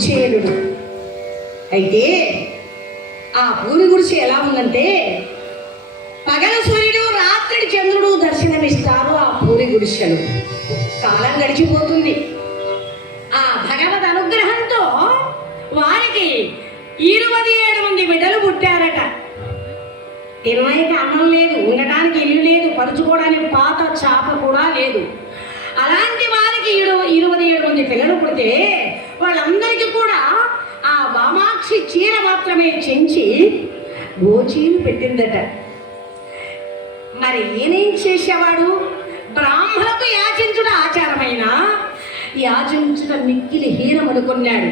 కుచేలుడు. అయితే ఆ పూరి గుడిసె ఎలా ఉందంటే, పగల సూర్యుడు రాత్రి చంద్రుడు దర్శనమిస్తారు ఆ పూరి గుడిసెలు. కాలం గడిచిపోతుంది. ఆ భగవద్ అనుగ్రహంతో వారికి 27 మంది బిడ్డలు పుట్టారట. తినడానికి అన్నం లేదు, ఉండటానికి ఇల్లు లేదు, పరుచుకోవడానికి పాత చాప కూడా లేదు. అలాంటి వారికి 27 మంది పిల్లలు పుడితే వాళ్ళందరికీ కూడా ఆ వామాక్షి చీర మాత్రమే చెంచి గోచీలు పెట్టిందట. మరి ఈయనేం చేసేవాడు? బ్రాహ్మణకు యాచించుట ఆచారమైన యాచించుట మిక్కిలి హీనమనుకున్నాడు.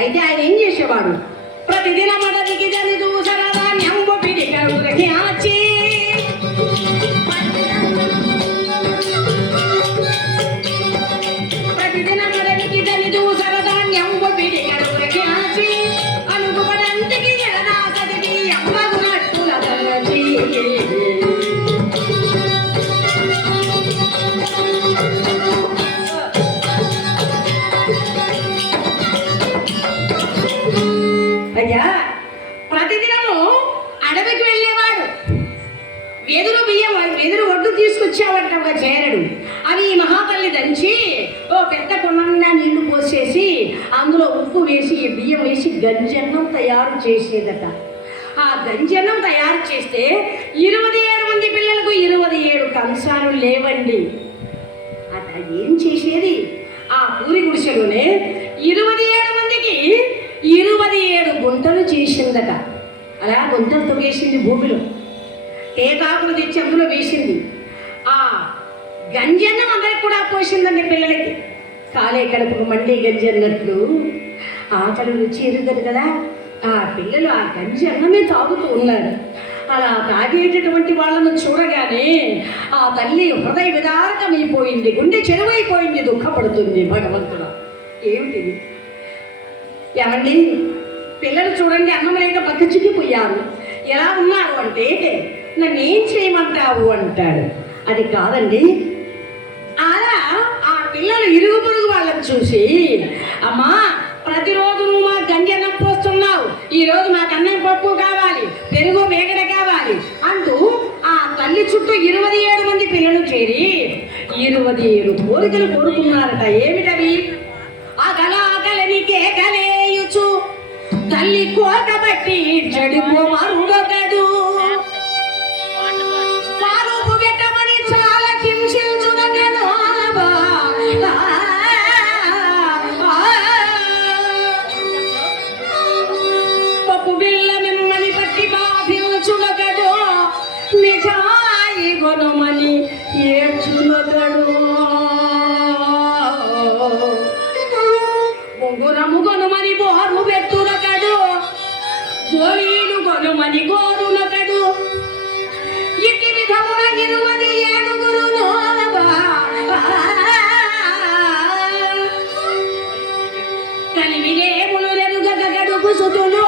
అయితే ఆయన ఏం చేసేవాడు? ప్రతిదిన మొదటికి జని దూసరదా న్యంబు పిడికడు యాచి ప్రతిదిన మొదటికి జని దూసరదా న్యంబు పిడికడు యాచి అనుగుపడంతికి జగదాసతికి అమ్మగునట్టుల తలచి అయ్యా. ప్రతిదినము అడవికి వెళ్ళేవాడు. వెదురు ఒడ్డు తీసుకొచ్చేవాడు ఒక చేరడు. అవి ఈ మహాతల్లి దంచి ఓ పెద్ద కొండ నీళ్లు పోసేసి అందులో ఉప్పు వేసి బియ్యం వేసి గంజన్నం తయారు చేసేదట. ఆ గంజన్నం తయారు చేస్తే 27 మంది పిల్లలకు 27 కంచాలు లేవండి. అట ఏం చేసేది? ఆ పూరి గుడిసెలోనే 27 మందికి 27 గుంటలు చేసిందట. అలా గుంటలు తొగేసింది భూమిలో. టేకాకులు తెచ్చి అందులో వేసింది. ఆ గంజన్నం అందరికి కూడా పోసిందండి పిల్లలకి. కాలే కడుపుకు మండి గంజి అన్నట్లు ఆకలి రుచి ఎరుగదు కదా. ఆ పిల్లలు ఆ గంజి అన్నమే తాగుతూ ఉన్నారు. అలా తాగేటటువంటి వాళ్ళను చూడగానే ఆ తల్లి హృదయ విదారకమైపోయింది, గుండె చెరువైపోయింది, దుఃఖపడుతుంది. భగవంతుడు ఏమిటిది? ఏమండి, పిల్లలు చూడండి అన్నం లేక పక్క చిక్కిపోయారు. ఎలా ఉన్నారు అంటే, నన్ను ఏం చేయమంటావు అంటాడు. అది కాదండి. అలా ఆ పిల్లలు ఇరుగు పొరుగు వాళ్ళని చూసి, అమ్మా ప్రతిరోజు నువ్వు మా గంజన్నం పోస్తున్నావు, ఈరోజు మాకు అన్నం పప్పు కావాలి, పెరుగు మేగడ కావాలి అంటూ ఆ తల్లి చుట్టూ 27 మంది పిల్లలు చేరి 27 కోరికలు కోరుకున్నారట. ఏమిటవి? ఆకలని కేకలేయుచు తల్లి కోకబట్టి చెడుకో మరుడొకడు పారుపు పెట్టమని చాలా హింసించునగను. పప్పు బిల్ల మిమ్మని పట్టి బాధించునగడు, మిఠాయి కొనుమని ఏడ్చునగడు, ఉంగురము కొనుమని బోరు పెట్టునకడు, గోళీలు కొనుమని గోరునకడు. ఇట్టి విధమున 27 కలివిలేములు రెరుగగడుగు సుతులు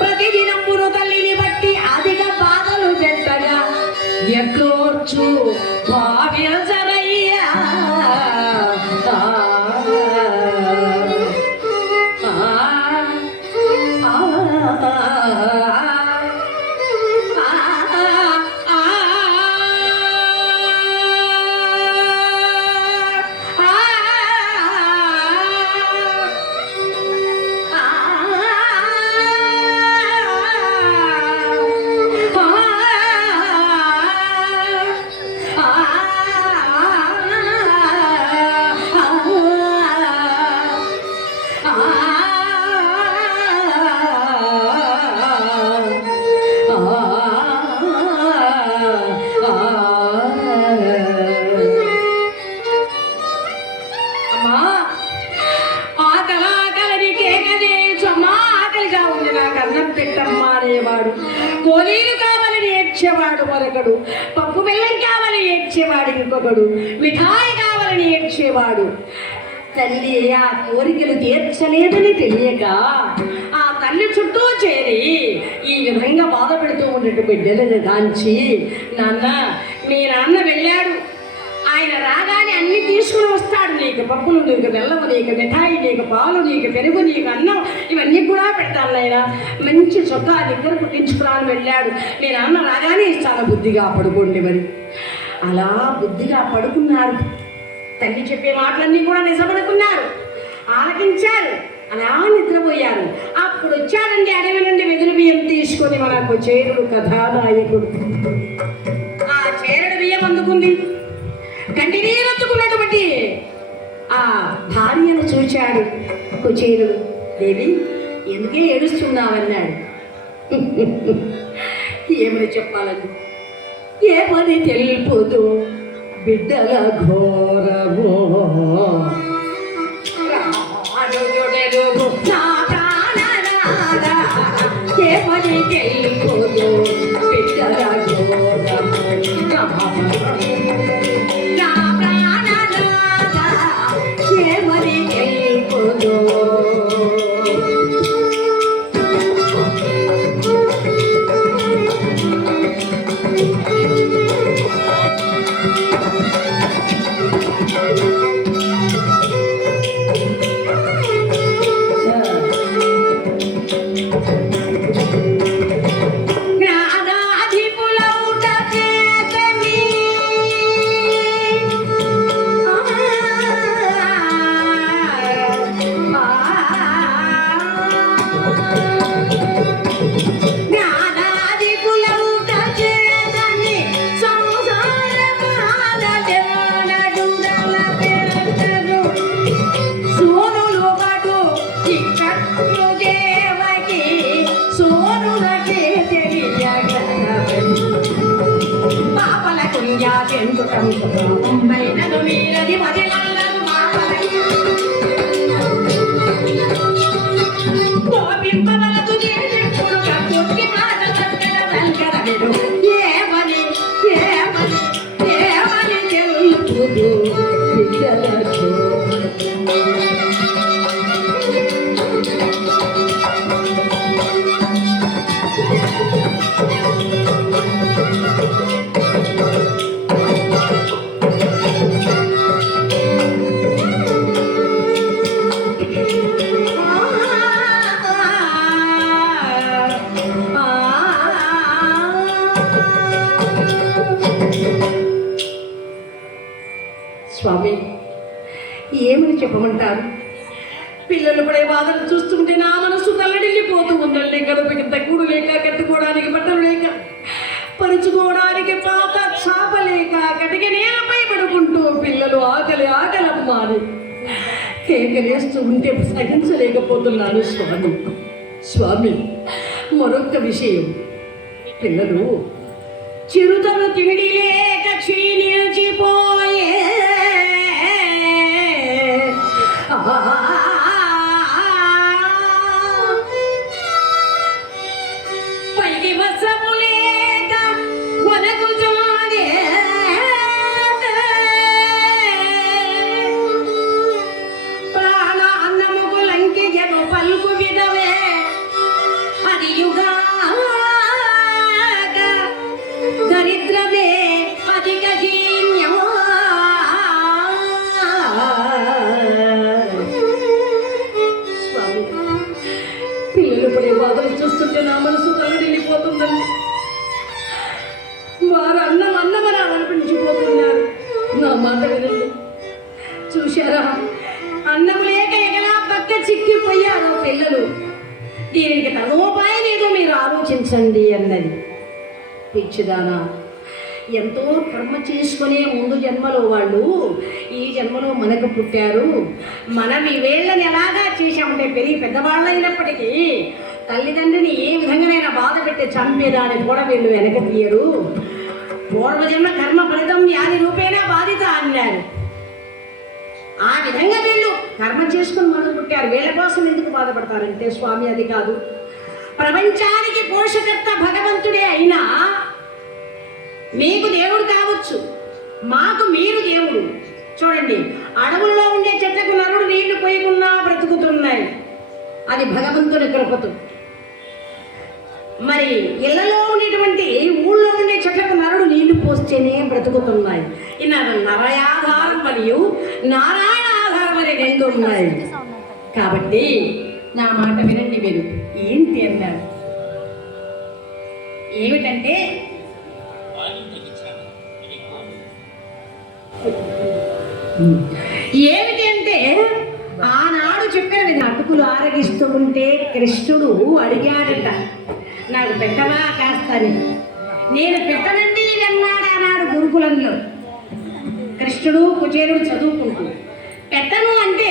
ప్రతిదినమును తల్లిని బట్టి అధిక బాధలు పెట్టగా ఎక్కోర్చు భావ్యజరయ్యా. కోలీలు కావాలని ఏడ్చేవాడు మరొకడు, పప్పు బెల్లం కావాలని ఏడ్చేవాడు ఇంకొకడు, మిఠాయి కావాలని ఏడ్చేవాడు. తల్లి ఆ కోరికలు తీర్చలేదని తెలియక ఆ తల్లి చుట్టూ చేరి ఈ విధంగా బాధ పెడుతూ ఉన్నట్టు బిడ్డలను దాంచి, నాన్న మీ నాన్న వెళ్ళాడు, ఆయన రాగానే అన్ని తీసుకుని వస్తాడు, నీ నీకు పప్పులు, నీకు బెల్లము, నీకు మిఠాయి, నీకు పాలు, నీకు పెరుగు, నీకు అన్నం ఇవన్నీ కూడా పెడతాను నాయన. మంచి చొక్కా దగ్గర కుట్టించుకురాని వెళ్ళాడు. నేను అన్న రాగానే ఇస్తాను, బుద్ధిగా పడుకోండి. మరి అలా బుద్ధిగా పడుకున్నారు. తల్లి చెప్పే మాటలన్నీ కూడా నిజమనుకున్నారు, ఆలకించారు, అలా నిద్రపోయారు. అప్పుడు వచ్చాడండి అడవి నుండి వెదురు బియ్యం తీసుకొని మనకు చేరుడు కథానాయకుడు. ఆ చేరుడు బియ్యం అందుకుంది. కంటి నీరెత్తుకున్నటువంటి ఆ భార్యను చూచాడు కుచేరుడు. దేవి, ఎందుకే ఏడుస్తున్నావన్నాడు. ఏమని చెప్పాలని, ఏమని తెలుపుదు బిడ్డల ఘోరమో, ఏమని తెలుపుదు బిడ్డల ఘోరమో, ఏమని తెలుపుదు. స్వామి, ఏమని చెప్పమంటారు? పిల్లలు పడే బాధలు చూస్తుంటే నా మనసు తల్లడిల్లిపోతూ ఉందండి. గడపకి తగ్గుడు లేక, కట్టుకోవడానికి బట్టలు లేక, పరుచుకోవడానికి పాత చాప లేక, కటిక నేలపై పడుకుంటూ పిల్లలు ఆకలి ఆకలమ్మాని కేకలేస్తూ ఉంటే సహించలేకపోతున్నాను స్వామి. స్వామి, మరొక విషయం, పిల్లలు చిరుతను తిమిడి లేక క్షీణించిపోయే, పైకి వస్త్రము లేక వనకు జాడే, ప్రాణ అన్నముకు లంకి జగ పలుకు విధవే, అది యుగా దరిద్రమే అధిక హీన్యమా. స్వామి, పిల్లలు పడే బాధలు చూస్తుంటే నా మనసు తల్లడిల్లిపోతుందండి. వారు అన్నమని అనిపించిపోతున్నారు. నా మాట వినండి. చూశారా, అన్నం లేక ఎగలా పక్క చిక్కిపోయారు పిల్లలు. దీనికి తనోపాయం ఏదో మీరు ఆలోచించండి అన్నది. పిచ్చిదానా, ఎంతో కర్మ చేసుకునే ముందు జన్మలో వాళ్ళు ఈ జన్మలో మనకు పుట్టారు. మనం ఈ వేళ్ళని ఎలాగా చేశామంటే పెరిగి పెద్దవాళ్ళైనప్పటికీ తల్లిదండ్రిని ఏ విధంగానైనా బాధ పెట్టి చంపేదానికి కూడా వీళ్ళు వెనక తీయరు. పూర్వజన్మ కర్మ ఫలితం వ్యాధి రూపేణా బాధిత అన్నారు. ఆ విధంగా వీళ్ళు కర్మ చేసుకుని మనకు పుట్టారు. వీళ్ళ కోసం ఎందుకు బాధపడతారంటే స్వామి, అది కాదు. ప్రపంచానికి పోషకర్త భగవంతుడే అయినా మీకు దేవుడు కావచ్చు, మాకు మీరు దేవుడు. చూడండి, అడవుల్లో ఉండే చెట్లకు నరుడు నీళ్లు పోయకున్నా బ్రతుకుతున్నాయి, అది భగవంతుని కృపతో. మరి ఇళ్లలో ఉండేటువంటి ఊళ్ళో ఉండే చెట్లకు నరుడు నీళ్లు పోస్తేనే బ్రతుకుతున్నాయి. ఈ నరయాధారం మరియు నారాయణ రెండు ఉన్నాయి. కాబట్టి నా మాట వినండి మీరు. ఏంటి అన్నారు? ఏమిటంటే ఏమిటి అంటే ఆనాడు చెప్పినది అటుకులు ఆరగిస్తూ ఉంటే కృష్ణుడు అడిగాడట, నాకు పెట్టవా కాస్తని. నేను పెట్టనండి అన్నాడు ఆనాడు గురుకులంలో. కృష్ణుడు కుచేరుడు చదువుకుంటూ పెట్టను అంటే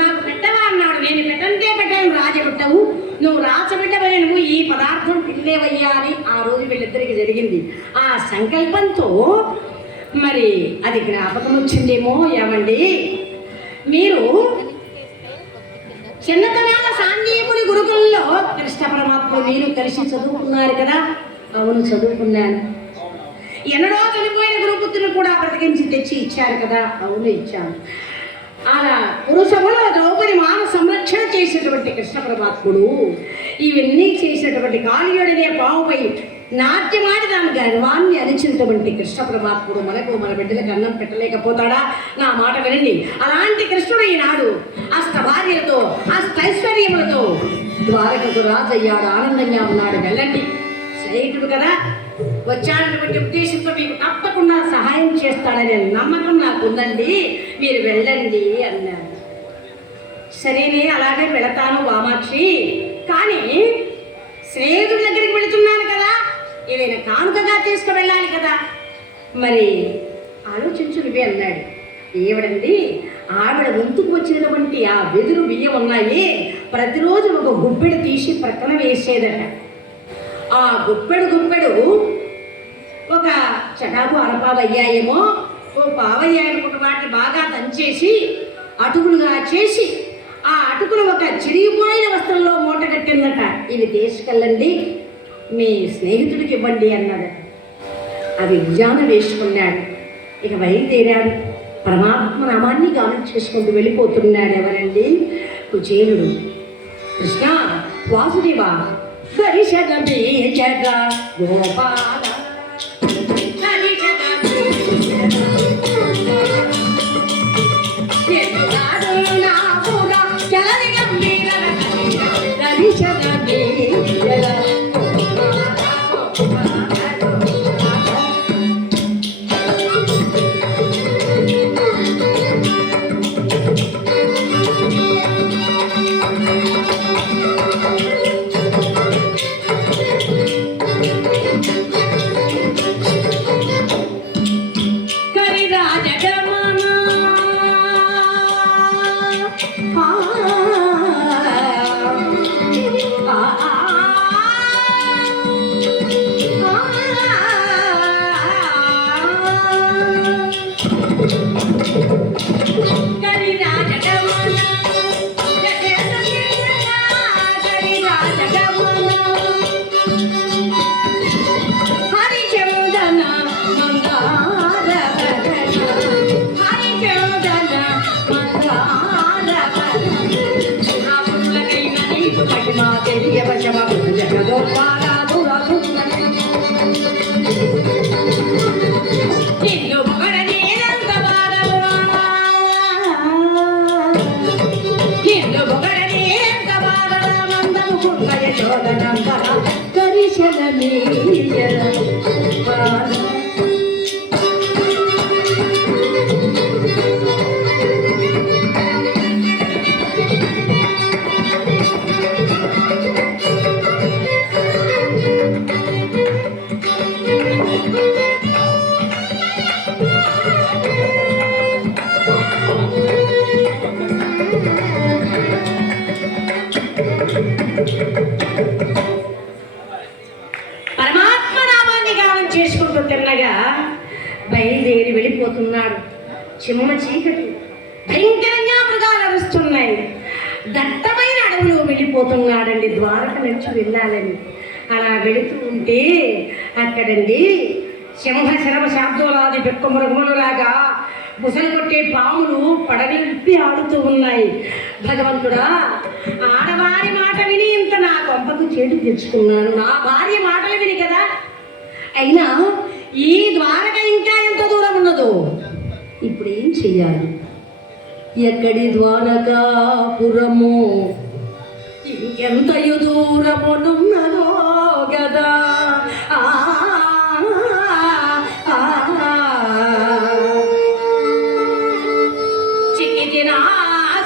నాకు పెట్టవా అన్నాడు. నేను పెట్టంటే పెట్టను, రాజబిడ్డవు నువ్వు రాచబిడ్డవని నువ్వు ఈ పదార్థం తినేవయ్యా అని ఆ రోజు వీళ్ళిద్దరికి జరిగింది. ఆ సంకల్పంతో మరి అది జ్ఞాపకం వచ్చిందేమో. ఏమండి మీరు చిన్నతనాల సాందీపుని గురుకుల్లో కృష్ణ పరమాత్మ మీరు కలిసి చదువుకున్నారు కదా? అవును, చదువుకున్నాను. ఎన్నడో చనిపోయిన గురుపుత్రులు కూడా బ్రతికించి తెచ్చి ఇచ్చారు కదా? అవును, ఇచ్చాను. అలా పురుషములో ద్రౌపది మాన సంరక్షణ చేసేటువంటి కృష్ణ పరమాత్ముడు ఇవన్నీ చేసినటువంటి కాళీయుడనే పావుపై నాట్యమాడి దాని గర్వాన్ని అణిచినటువంటి కృష్ణ పరమాత్ముడు మనకు మన బిడ్డలకు అన్నం పెట్టలేకపోతాడా? నా మాట వినండి. అలాంటి కృష్ణుడు ఈనాడు అష్ట భార్యలతో అష్టైశ్వర్యములతో ద్వారకకు రాజయ్యాడు, ఆనందంగా ఉన్నాడు. వెళ్ళండి, స్నేహితుడు కదా, వచ్చాడటువంటి ఉద్దేశంతో మీకు తప్పకుండా సహాయం చేస్తాడనే నమ్మకం నాకు ఉందండి, మీరు వెళ్ళండి అన్నాడు. సరేనే, అలాగే వెళతాను వామాక్షి, కానీ స్నేహితుడి దగ్గరికి వెళుతున్నాను కదా, ఏదైనా కానుకగా తీసుకువెళ్ళాలి కదా, మరి ఆలోచించు నువ్వే అన్నాడు. ఏమిడండి, ఆవిడ వంతుకు వచ్చినటువంటి ఆ వెదురు బియ్యం ఉన్నాయి, ప్రతిరోజు ఒక గుప్పెడు తీసి ప్రక్కన వేసేదట. ఆ గుప్పెడు ఒక చటాకు అరపావయ్యాయేమో, ఓ పావయ్యాయనుకుంటు వాటిని బాగా దంచేసి అటుకులుగా చేసి ఆ అటుకులు ఒక చిరిగిపోయిన వస్త్రంలో మూట కట్టిందట. ఇవి తీసుకెళ్ళండి, మీ స్నేహితుడికి ఇవ్వండి అన్నదట. అవి ఉద్యాన వేసుకున్నాడు. ఇక బయలుదేరాడు. పరమాత్మ నామాన్ని గానం చేసుకుంటూ వెళ్ళిపోతున్నాడు. ఎవరండి? కుచేలుడు. కృష్ణ వాసుదేవ గరిషగమే జగ గోపాల పరమాత్మ నామాన్ని గానం చేసుకుంటూ తిన్నగా బయలుదేరి వెళ్ళిపోతున్నాడు. చిమ్మ చీకటి, భయంకరంగా మృగాలు అరుస్తున్నాయి. దట్టమైన అడవులు వెళ్ళిపోతున్నాడండి, ద్వారక నుంచి వెళ్ళాలని. అలా వెళుతూ ఉంటే అక్కడండి సింహ శరవ శాబ్దోలాది పెక్క మృగములు రాగా బుసలు కొట్టే పాములు పడగలిప్పి ఆడుతూ ఉన్నాయి. భగవంతుడా, ఆడవారి మాట విని ఇంత నా కొంపకు చేటు తెచ్చుకున్నాను. నా భార్య మాటలు విని కదా. అయినా ఈ ద్వారక ఇంకా ఎంత దూరం ఉన్నదో, ఇప్పుడు ఏం చెయ్యాలి? ఎక్కడి ద్వారకాపురము ఇంకెంతయు దూరమునున్నదో గదా. చిక్కితినా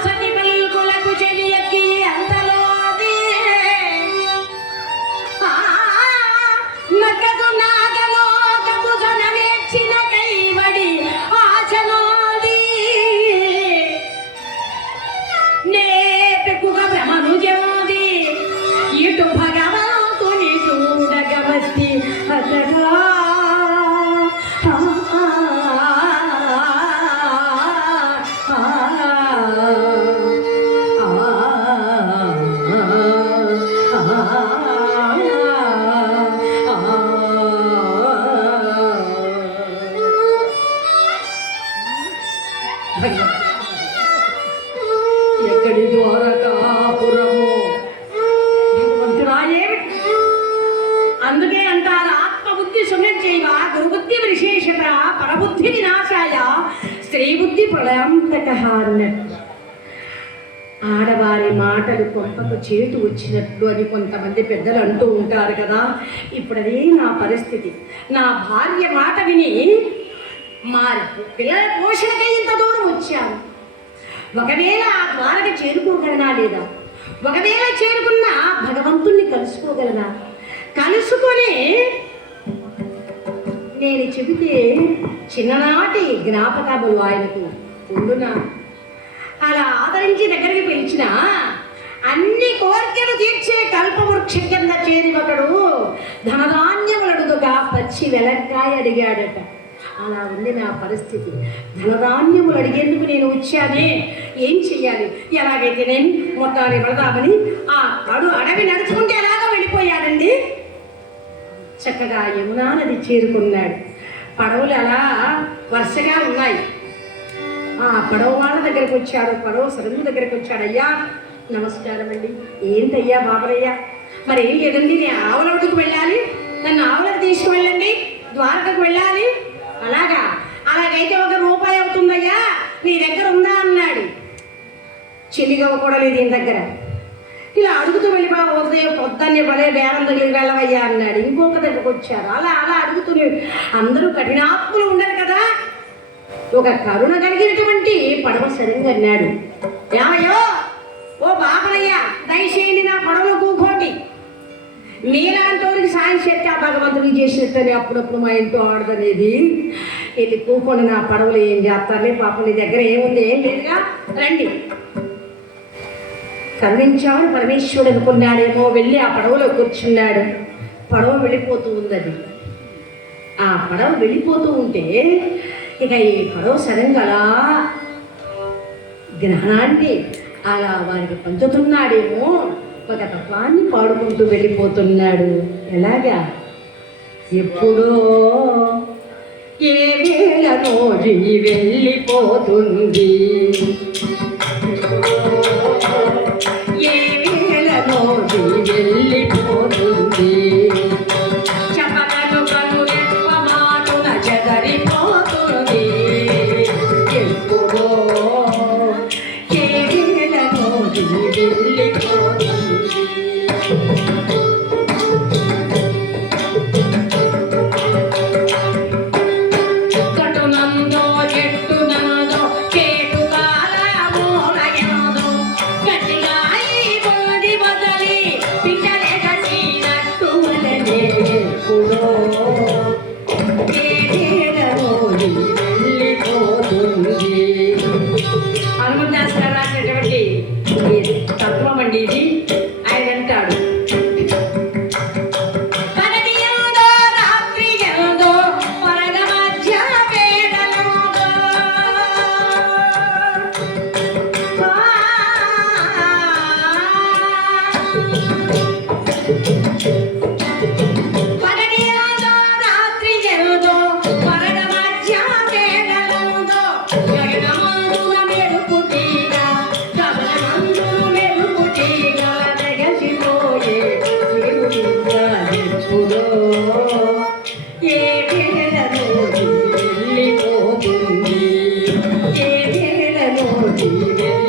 సతి పల్కులకు చెలియకి అంతలోది నగదు నాగలోకము జనవేర్చిన కైవడి ఆచనోది నేపెకుగ భ్రమను జోది ఇటు భగవంతుని చూడగవస్తి అతడా. ఎక్కడి ద్వారకాపురము భగవంతురాయేమి. అందుకే అంటారు ఆత్మబుద్ధి సుమర్జైవ గురుబుద్ధి విశేషత పరబుద్ధి వినాశాయ స్త్రీ బుద్ధి ప్రళయాంతక అన్నట్టు. ఆడవారి మాటలు కొంపకు చేటు వచ్చినట్లు అని కొంతమంది పెద్దలు అంటూ ఉంటారు కదా. ఇప్పుడు అదే నా పరిస్థితి. నా భార్య మాట విని మా పిల్లల పోషణకై ఇంత దూరం వచ్చాను. ఒకవేళ ఆ ద్వారకి చేరుకోగలనా లేదా, ఒకవేళ చేరుకున్నా భగవంతుణ్ణి కలుసుకోగలనా, కలుసుకొని నేను చెబితే చిన్ననాటి జ్ఞాపకాలు ఆయనకు ఉండునా. అలా ఆదరించి దగ్గరికి పిలిచిన అన్ని కోరికలు తీర్చే కల్పవృక్షం కింద చేరి ఒకడు ధనధాన్యములడుగా పచ్చి వెలక్కాయ అడిగాడట. అలా ఉంది నా పరిస్థితి. ధనధాన్యములు అడిగేందుకు నేను వచ్చానే, ఏం చెయ్యాలి? ఎలాగైతే నేను మొత్తాన్ని పడదామని ఆ అడవి నడుచుకుంటే ఎలాగో వెళ్ళిపోయాడండి. చక్కగా యమునా నది చేరుకున్నాడు. పడవలు అలా వరుసగా ఉన్నాయి. ఆ పడవ వాళ్ళ దగ్గరకు వచ్చాడు. పడవ సరుగు దగ్గరకు వచ్చాడు. అయ్యా నమస్కారం అండి. ఏంటయ్యా బాబరయ్యా, మరి ఏం లేదండి, నేను ఆవులకి వెళ్ళాలి, నన్ను ఆవులకు తీసుకువెళ్ళండి, ద్వారకకు వెళ్ళాలి. అలాగైతే 1 రూపాయి అవుతుందయ్యా, నీ దగ్గర ఉందా అన్నాడు. చెల్లిగవ కూడా లేదు ఈయన దగ్గర. ఇలా అడుగుతూ వెళ్ళిపోతే పొద్దున్నే భలే బేరం దగ్గరికి వెళ్ళవయ్యా అన్నాడు. ఇంకొక దగ్గరకు వచ్చారు. అలా అడుగుతూనే అందరూ కఠినాత్ములు ఉండరు కదా. ఒక కరుణ కలిగినటువంటి పడవ సరిగ్గా అన్నాడు. ఏమయ్యో ఓ బాబరయ్యా, దయచేయండి నా పడవలో కూకోటి. మీలాంటి సాయం చేస్తే ఆ భగవంతుడికి చేసినట్టని అప్పుడప్పుడు మా ఇంట్లో ఆడదనేది. వెళ్ళి కూకొని నా పడవలు ఏం చేస్తారులే, పాపం నీ దగ్గర ఏముంది, ఏం లేదుగా, రండి. కరుణించామని పరమేశ్వరుడు అనుకున్నాడేమో. వెళ్ళి ఆ పడవలో కూర్చున్నాడు. పడవ వెళ్ళిపోతూ ఉంది. ఆ పడవ వెళ్ళిపోతూ ఉంటే ఇక ఈ పడవ సడన్గా అలా జ్ఞానాన్ని అలా వారికి పంచుతున్నాడేమో. ఒక తత్వాన్ని పాడుకుంటూ వెళ్ళిపోతున్నాడు. ఎలాగా? ఎప్పుడో ఏ వేళనో వెళ్ళిపోతుంది, ఏ వేళనో వెళ్ళిపోతుంది, చపలను కనురెప్ప మాటున చెదరిపోతుంది. ఎప్పుడో ఏ వేళనో వెళ్ళిపోతుంది. కటునందో చెట్టునందో చేటుగా గంజి